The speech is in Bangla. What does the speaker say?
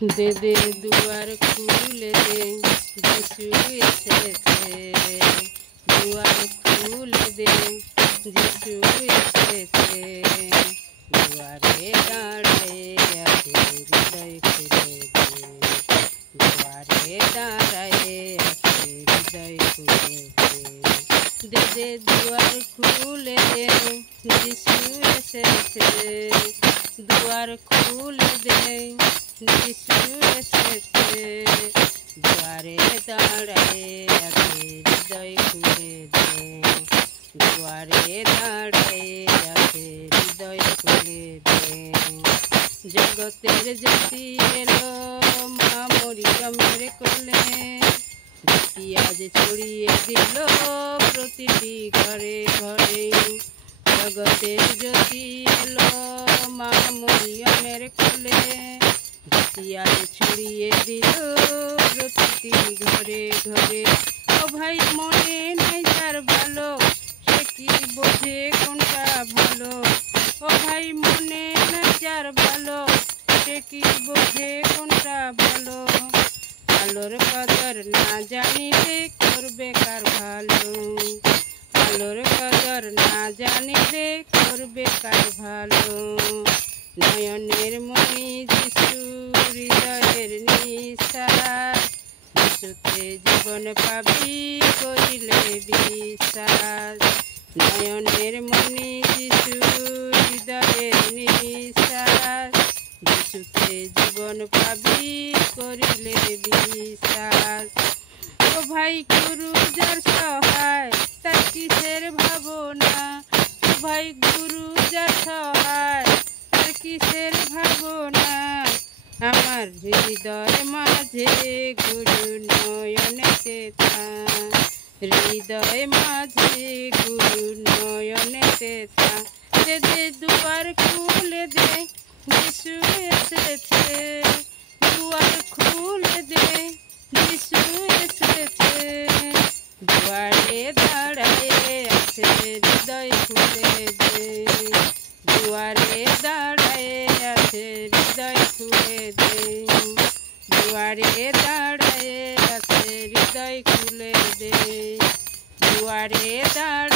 दे दे दुआर खुले दे यीशु एसेছে दुआर खुले दे यीशु एसेছে दुआरे दाঁড়ায়ে আছে হৃদয় খুলে দে दुआरे दाঁড়ায়ে আছে হৃদয় খুলে दे दे दुआर खुले दे यीशु एसेছে दुआर खुले दे यीशु एसेছে दुआरे दाঁড়ায়ে আছে হৃদয় খুলে দে दुआरे दाঁড়ায়ে আছে হৃদয় খুলে দে জগতের জ্যোতি এলো মা মরিয়মের কোলে জ্যোতি আজ ছড়িয়ে দিল প্রতিটি ঘরে ঘরে জগতের জ্যোতি এলো মা মরিয়মের কোলে জ্যোতি আজ ছড়িয়ে দিল প্রতিটি ঘরে ঘরে ও ভাই মনে নাই যার ভালো সে কি বোঝে কোনটা ভালো ও ভাই মনে নাই যার ভালো সে কি বোঝে কোনটা ভালো ভালোর কদর না জানিলে করবে কার ভালো ভালোর কদর না জানিলে করবে কার ভালো নয়নের মণি যিশু হৃদয়ের নিঃশ্বাস যিশুতে জীবন পাবি করিলে বিশ্বাস নয়নের মণি যিশু হৃদয়ের নিঃশ্বাস যিশুতে জীবন পাবি করিলে বিশ্বাস ও ভাই গুরু যার সহায় তার কিসের ভাবনা ও ভাই গুরু যার সহায় তার কিসের ভাবনা আমার হৃদয় মাঝে গুরু নয়নেতে হৃদয় মাঝে গুরু নয়নেতে দে দে দুয়ার খুলে দে यीशु এসেছে দুয়ার খুলে দে यीशु এসেছে দুয়ারে দাঁড়ায়ে আছে হৃদয় খুলে দে দুয়ারে দাঁড়ায়ে আছে হৃদয় খুলে দে দুয়ারে দাঁড়ায়ে আছে হৃদয় খুলে দে দুয়ারে দাঁড়ায়ে